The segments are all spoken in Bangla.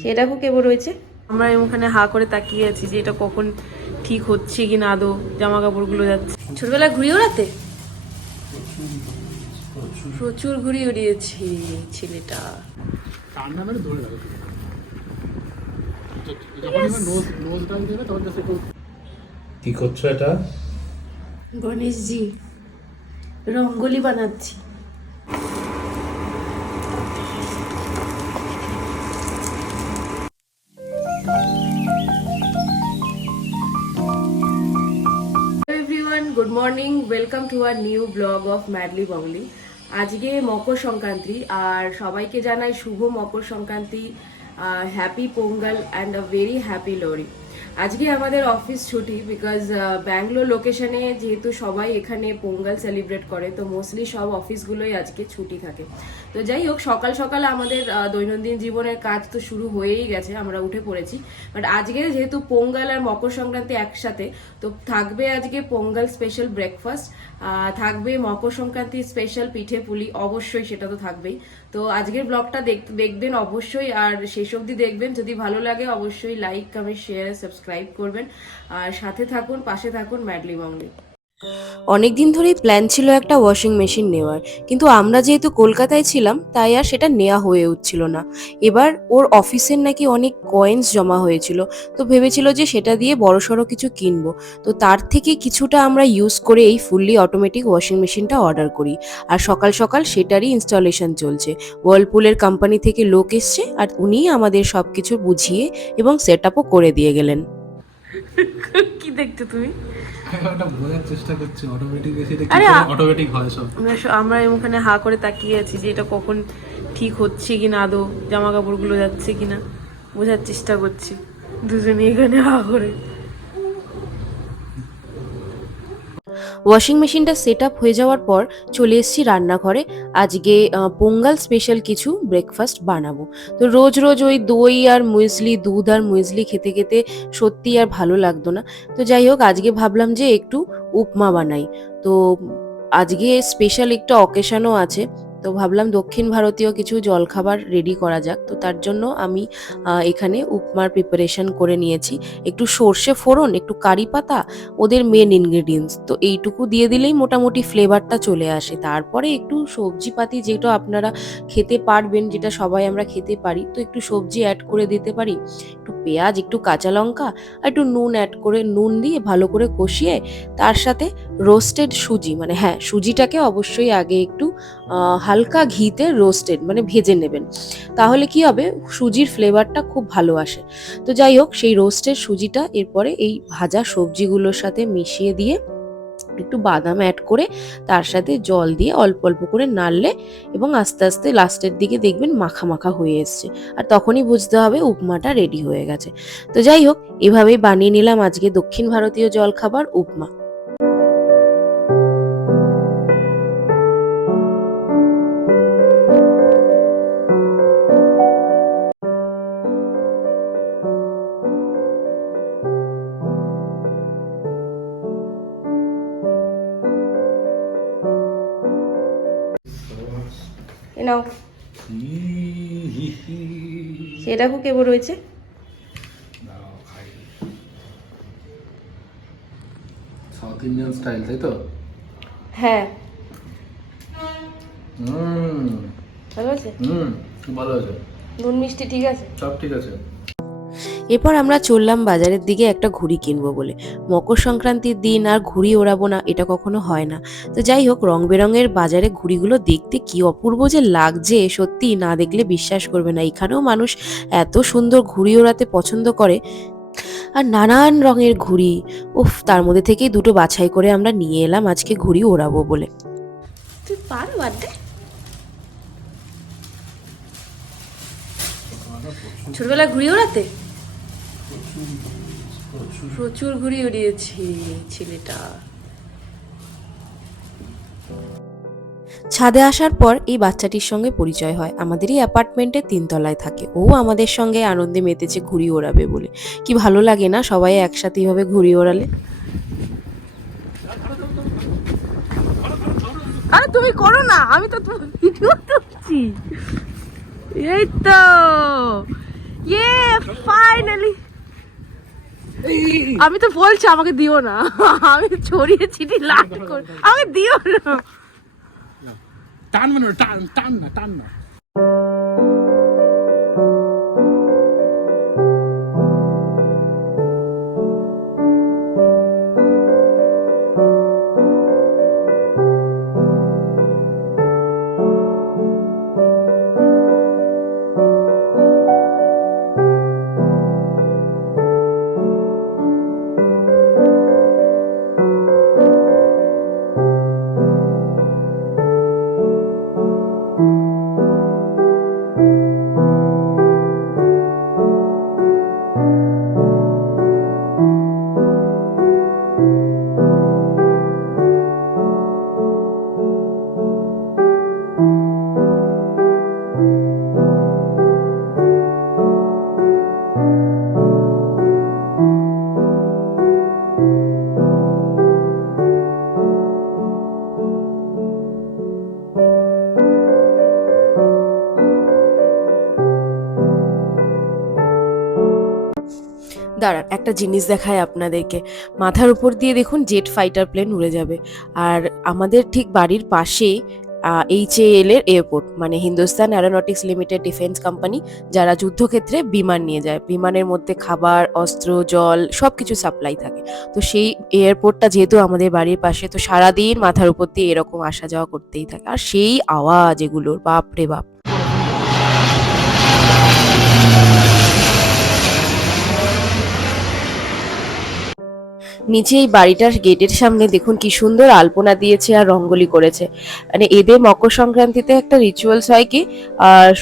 সেটাও কেবল রয়েছে। আমরা ওখানে হা করে তাকিয়ে আছি যে এটা কখন ঠিক হচ্ছে কি না, আদৌ জামা কাপড়গুলো যাচ্ছে। ছোটবেলায় ঘুড়ি ওড়াতে প্রচুর ঘুড়ি উড়িয়েছি ছেলেটা। কি করছো এটা? গণেশজি রঙ্গোলি বানাচ্ছি। Everyone, good morning, welcome to our new blog of Madly Bangli. আজকে মকর সংক্রান্তি, আর সবাইকে জানাই শুভ Makar Sankranti, happy Pongal and a very happy Lohri. আজকে আমাদের অফিস ছুটি, বিকজ ব্যাঙ্গালোর লোকেশনে যেহেতু সবাই এখানে পোঙ্গল সেলিব্রেট করে, তো মোস্টলি সব অফিসগুলোই আজকে ছুটি থাকে। তো যাই হোক, সকাল সকাল আমাদের দৈনন্দিন জীবনের কাজ তো শুরু হয়েই গেছে, আমরা উঠে পড়েছি। বাট আজকে যেহেতু পোঙ্গল আর মকর সংক্রান্তি একসাথে, তো থাকবে আজকে পোঙ্গল স্পেশাল ব্রেকফাস্ট, থাকবে মকর সংক্রান্তি স্পেশাল পিঠে পুলি, অবশ্যই সেটা তো থাকবেই। তো আজকের ব্লগটা দেখবেন অবশ্যই, আর শেষ অবধি দেখবেন। যদি ভালো লাগে অবশ্যই লাইক, কমেন্ট, শেয়ার, সাবস্ক্রাইব করবেন, আর সাথে থাকুন, পাশে থাকুন ম্যাডলি বাংলি। অনেকদিন ধরেই প্ল্যান ছিল একটা ওয়াশিং মেশিন নেওয়ার, কিন্তু আমরা যেহেতু কলকাতায় ছিলাম তাই আর সেটা নেওয়া হয়ে উঠছিল না। এবার ওর অফিসের নাকি অনেক কয়েন্স জমা হয়েছিল, তো ভেবেছিল যে সেটা দিয়ে বড়সড় কিছু কিনবো। তো তার থেকে কিছুটা আমরা ইউজ করে এই ফুললি অটোমেটিক ওয়াশিং মেশিনটা অর্ডার করি, আর সকাল সকাল সেটারই ইনস্টলেশন চলছে। ওয়ার্লপুলের কোম্পানি থেকে লোক এসছে, আর উনিই আমাদের সবকিছু বুঝিয়ে এবং সেট আপও করে দিয়ে গেলেন। কি দেখছো তুমি? একটা বোঝার চেষ্টা করছি অটোমেটিক এটা কি আরে করে অটোমেটিক হয় সব। আমরা ওখানে হা করে তাকিয়ে আছি যে এটা কখন ঠিক হচ্ছে কি না, আদৌ জামা কাপড়গুলো যাচ্ছে কিনা বোঝার চেষ্টা করছি দুজনে এখানে হা করে। ওয়াশিং মেশিনটা সেট আপ হয়ে যাওয়ার পর চলে এসেছি রান্নাঘরে। আজকে পোঙ্গল স্পেশাল কিছু ব্রেকফাস্ট বানাবো। তো রোজ রোজ ওই দই আর মুয়েসলি, দুধ আর মুয়েসলি খেতে খেতে সত্যি আর ভালো লাগতো না। তো যাই হোক, আজকে ভাবলাম যে একটু উপমা বানাই। তো আজকে স্পেশাল একটা অকেশনও আছে, তো ভাবলাম দক্ষিণ ভারতীয় কিছু জলখাবার রেডি করা যাক। তো তার জন্য আমি এখানে উপমার প্রিপারেশন করে নিয়েছি। একটু সর্ষে ফোড়ন, একটু কারি পাতা, ওদের মেন ইনগ্রেডিয়েন্টস। তো এইটুকু দিয়ে দিলেই মোটামুটি ফ্লেভারটা চলে আসে। তারপরে একটু সবজিপাতি যেটা আপনারা খেতে পারবেন, যেটা সবাই আমরা খেতে পারি, তো একটু সবজি অ্যাড করে দিতে পারি। একটু পেঁয়াজ, একটু কাঁচা লঙ্কা আর একটু নুন অ্যাড করে, নুন দিয়ে ভালো করে কষিয়ে তার সাথে রোস্টেড সুজি, মানে হ্যাঁ, সুজিটাকে অবশ্যই আগে একটু হালকা ঘিতে রোস্টেড মানে ভেজে নেবেন, তাহলে কি হবে, সুজির ফ্লেভারটা খুব ভালো আসে। তো যাই হোক, সেই রোস্টের সুজিটা এরপরে এই ভাজা সবজিগুলোর সাথে মিশিয়ে দিয়ে একটু বাদাম অ্যাড করে তার সাথে জল দিয়ে অল্প অল্প করে নাড়লে এবং আস্তে আস্তে লাস্টের দিকে দেখবেন মাখা মাখা হয়ে এসছে, আর তখনই বুঝতে হবে উপমাটা রেডি হয়ে গেছে। তো যাই হোক, এভাবেই বানিয়ে নিলাম আজকে দক্ষিণ ভারতীয় জলখাবার উপমা। নাও, সেটাও কেবল রয়েছে। সাউথ ইন্ডিয়ান স্টাইল, তাই তো? হ্যাঁ, ভালো আছে। খুব ভালো আছে। নুন মিষ্টি ঠিক আছে, সব ঠিক আছে। এরপর আমরা চললাম বাজারের দিকে একটা ঘুড়ি কিনবো বলে। মকর সংক্রান্তির দিন আর ঘুড়ি ওড়াবো না, এটা কখনো হয় না। তো যাই হোক, রং বেরঙের বাজারে ঘুড়িগুলো দেখতে কি অপূর্ব যে লাগছে, সত্যি না দেখলে বিশ্বাস করবে না। এখানেও মানুষ এত সুন্দর ঘুড়ি ওড়াতে পছন্দ করে, আর নানান রঙের ঘুড়ি। উফ, তার মধ্যে থেকেই দুটো বাছাই করে আমরা নিয়ে এলাম আজকে ঘুড়ি ওড়াবো বলে। তুই পারো বাদ, ছোটবেলায় ঘুড়ি ওড়াতে প্রচুর ঘুড়ি উড়িয়েছি ছেলেটা। ছাদে আসার পর এই বাচ্চাটির সঙ্গে পরিচয় হয়। আমাদেরই অ্যাপার্টমেন্টের 3 তলায় থাকে। ও আমাদের সঙ্গে আনন্দে মেতেছে ঘুড়ি ওড়াবে বলে। কি ভালো লাগে না সবাই একসাথে ভাবে ঘুড়ি ওড়ালে। আরে তুমি করো না, আমি তো ভিডিও করছি। এই তো ইয়ে ফাইনালি। আমি তো বলছি আমাকে দিও না, আমি ছড়িয়ে ছিটি লাট করে, আমাকে দিও না। টান মানে টান টান না টান না। দাঁড়ান, একটা জিনিস দেখায় আপনাদেরকে। মাথার উপর দিয়ে দেখুন জেট ফাইটার প্লেন উড়ে যাবে। আর আমাদের ঠিক বাড়ির পাশেই HAL এর এয়ারপোর্ট, মানে Hindustan Aeronautics limited defence company, যারা যুদ্ধক্ষেত্রে বিমান নিয়ে যায়। বিমানের মধ্যে খাবার, অস্ত্র, জল সবকিছু সাপ্লাই থাকে। তো সেই এয়ারপোর্টটা যেহেতু আমাদের বাড়ির পাশে, তো সারাদিন মাথার উপর দিয়ে এরকম আসা যাওয়া করতেই থাকে। আর সেই আওয়াজ এগুলোর, বাপ রে বাপ। নিচে এই বাড়িটার গেটের সামনে দেখুন কি সুন্দর আলপনা দিয়েছে আর রঙ্গোলি করেছে। মানে এদের মকর সংক্রান্তিতে একটা রিচুয়ালস হয় কি,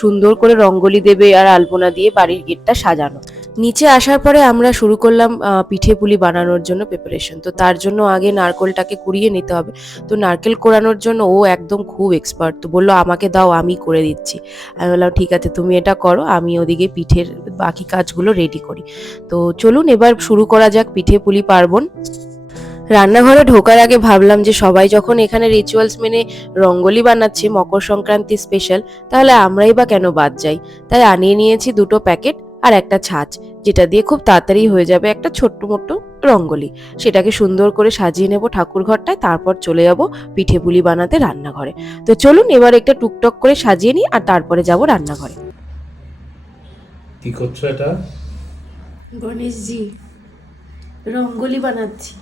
সুন্দর করে রঙ্গোলি দেবে আর আলপনা দিয়ে বাড়ির গেটটা সাজানো। নিচে আসার পরে আমরা শুরু করলাম পিঠে পুলি বানানোর জন্য প্রিপারেশন। তো তার জন্য আগে নারকেলটাকে কুড়িয়ে নিতে হবে। তো নারকেল কোড়ানোর জন্য ও একদম খুব এক্সপার্ট, তো বললো আমাকে দাও, আমি করে দিচ্ছি। আমি বললাম ঠিক আছে, তুমি এটা করো, আমি ওদিকে পিঠের বাকি কাজগুলো রেডি করি। তো চলুন এবার শুরু করা যাক পিঠে পুলি পার্বণ। রান্নাঘরে ঢোকার আগে ভাবলাম যে সবাই যখন এখানে রিচুয়ালস মেনে রঙ্গোলি বানাচ্ছে মকর সংক্রান্তি স্পেশাল, তাহলে আমরাই বা কেন বাদ যাই। তাই আনিয়ে নিয়েছি 2টো প্যাকেট আর একটা ছাঁচ, যেটা দিয়ে খুব তাড়াতাড়ি হয়ে যাবে একটা ছোট্ট মোট্ট রঙ্গোলি। সেটাকে সুন্দর করে সাজিয়ে নেব ঠাকুর ঘরটায়, তারপর চলে যাব পিঠে পুলি বানাতে রান্নাঘরে। তো চলুন এবার একটা টুকটক করে সাজিয়ে নিই আর তারপরে যাব রান্নাঘরে। কি করছো এটা? গণেশজি, রঙ্গোলি বানাচ্ছি।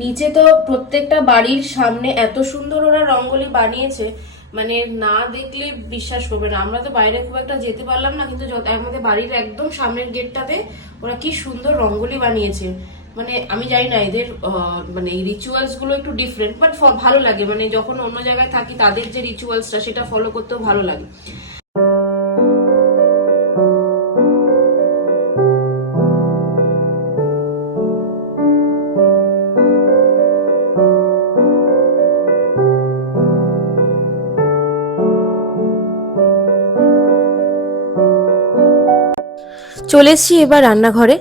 নিচে তো প্রত্যেকটা বাড়ির সামনে এত সুন্দর ওরা রঙ্গোলি বানিয়েছে, মানে না দেখলে বিশ্বাস করবে না। আমরা তো বাইরে খুব একটা যেতে পারলাম না, কিন্তু আমাদের বাড়ির একদম সামনের গেটটাতে ওরা কি সুন্দর রঙ্গোলি বানিয়েছে। মানে আমি জানি না এদের মানে এই রিচুয়ালস গুলো একটু ডিফারেন্ট, বাট ভালো লাগে। মানে যখন অন্য জায়গায় থাকি তাদের যে রিচুয়ালসটা সেটা ফলো করতেও ভালো লাগে। চলে এসছি এবার রান্নাঘরে।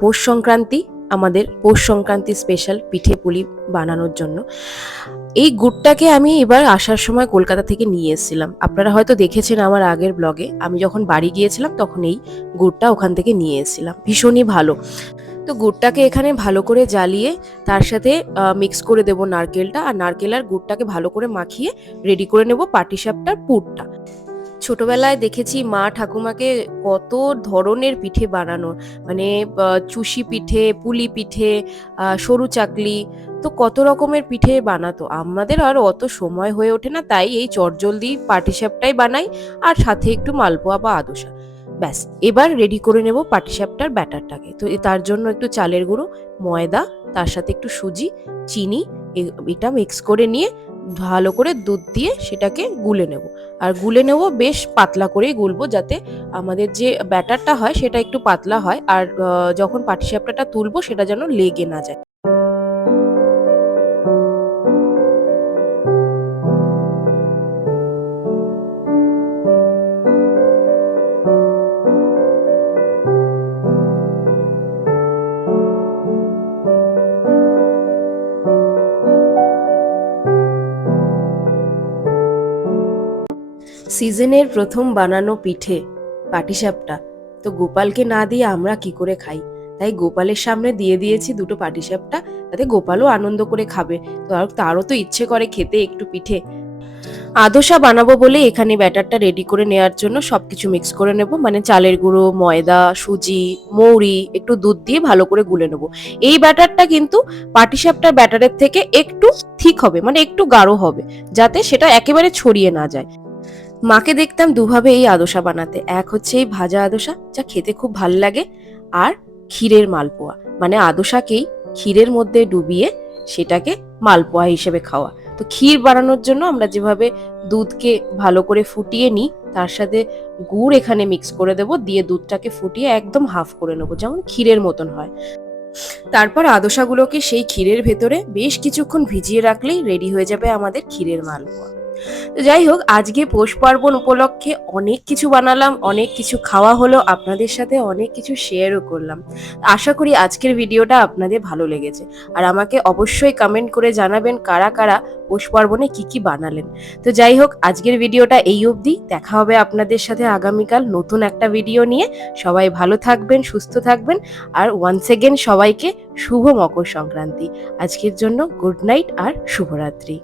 পৌষ সংক্রান্তি, আমাদের পৌষ সংক্রান্তি স্পেশাল পিঠে পুলি বানানোর জন্য এই গুড়টাকে আমি এবার আসার সময় কলকাতা থেকে নিয়ে এসেছিলাম। আপনারা হয়তো দেখেছেন আমার আগের ব্লগে, আমি যখন বাড়ি গিয়েছিলাম তখন এই গুড়টা ওখান থেকে নিয়ে এসেছিলাম, ভীষণই ভালো। তো গুড়টাকে এখানে ভালো করে জ্বালিয়ে তার সাথে মিক্স করে দেব নারকেলটা, আর নারকেল আর গুড়টাকে ভালো করে মাখিয়ে রেডি করে নেব পাটিসাপটার পুরটা। ছোটবেলায় দেখেছি মা ঠাকুমাকে কত ধরনের পিঠে বানানো, মানে চুষি পিঠে, পুলি পিঠে, সরু চাকলি, তো কত রকমের পিঠে বানাতো। আমাদের আর অত সময় হয়ে ওঠে না, তাই এই চটজলদি পাটিসাপটাই বানাই আর সাথে একটু মালপোয়া বা আদোসা। ব্যাস, এবার রেডি করে নেব পাটিসাপটার ব্যাটারটাকে। তো তার জন্য একটু চালের গুঁড়ো, ময়দা, তার সাথে একটু সুজি, চিনি, এটা মিক্স করে নিয়ে ভালো করে দুধ দিয়ে সেটাকে গুলে নেব। আর গুলে নেব বেশ পাতলা করেই গুলবো, যাতে আমাদের যে ব্যাটারটা হয় সেটা একটু পাতলা হয়, আর যখন পাটিসাপটাটা তুলবো সেটা যেন লেগে না যায়। সিজনের প্রথম বানানো পিঠে পাটিসাপটা তো গোপালকে না দিয়ে আমরা কি করে খাই, তাই গোপালের সামনে দিয়ে দিয়েছি দুটো পাটিসাপটা, তাতে গোপালও আনন্দ করে খাবে। তো আর তারও তো ইচ্ছে করে খেতে একটু পিঠে। আদোসা বানাবো বলে এখানে ব্যাটারটা রেডি করে নেওয়ার জন্য সবকিছু মিক্স করে নেব, মানে চালের গুঁড়ো, ময়দা, সুজি, মৌরি, একটু দুধ দিয়ে ভালো করে গুলে নেব। এই ব্যাটারটা কিন্তু পাটিসাপটার ব্যাটারের থেকে একটু থিক হবে, মানে একটু গাঢ় হবে, যাতে সেটা একেবারে ছড়িয়ে না যায়। মাকে দেখতাম দুভাবে এই আদোসা বানাতে, এক হচ্ছে এই ভাজা আদোসা যা খেতে খুব ভাল লাগে, আর ক্ষীরের মালপোয়া, মানে আদোসাকেই ক্ষীরের মধ্যে ডুবিয়ে সেটাকে মালপোয়া হিসেবে খাওয়া। তো ক্ষীর বানানোর জন্য আমরা যেভাবে দুধকে ভালো করে ফুটিয়ে নিই, তার সাথে গুড় এখানে মিক্স করে দেব, দিয়ে দুধটাকে ফুটিয়ে একদম হাফ করে নেবো, যেমন ক্ষীরের মতন হয়। তারপর আদোসাগুলোকে সেই ক্ষীরের ভেতরে বেশ কিছুক্ষণ ভিজিয়ে রাখলেই রেডি হয়ে যাবে আমাদের ক্ষীরের মালপোয়া। তো যাই হোক, আজকে পৌষ পার্বণ উপলক্ষে অনেক কিছু বানালাম, অনেক কিছু খাওয়া হলো, আপনাদের সাথে অনেক কিছু শেয়ারও করলাম। আশা করি আজকের ভিডিওটা আপনাদের ভালো লেগেছে, আর আমাকে অবশ্যই কমেন্ট করে জানাবেন কারা কারা পৌষ পার্বণে কি কি বানালেন। তো যাই হোক, আজকের ভিডিওটা এই অবধি, দেখা হবে আপনাদের সাথে আগামীকাল নতুন একটা ভিডিও নিয়ে। সবাই ভালো থাকবেন, সুস্থ থাকবেন, আর ওয়ান্স এগেন সবাইকে শুভ মকর সংক্রান্তি। আজকের জন্য গুড নাইট আর শুভরাত্রি।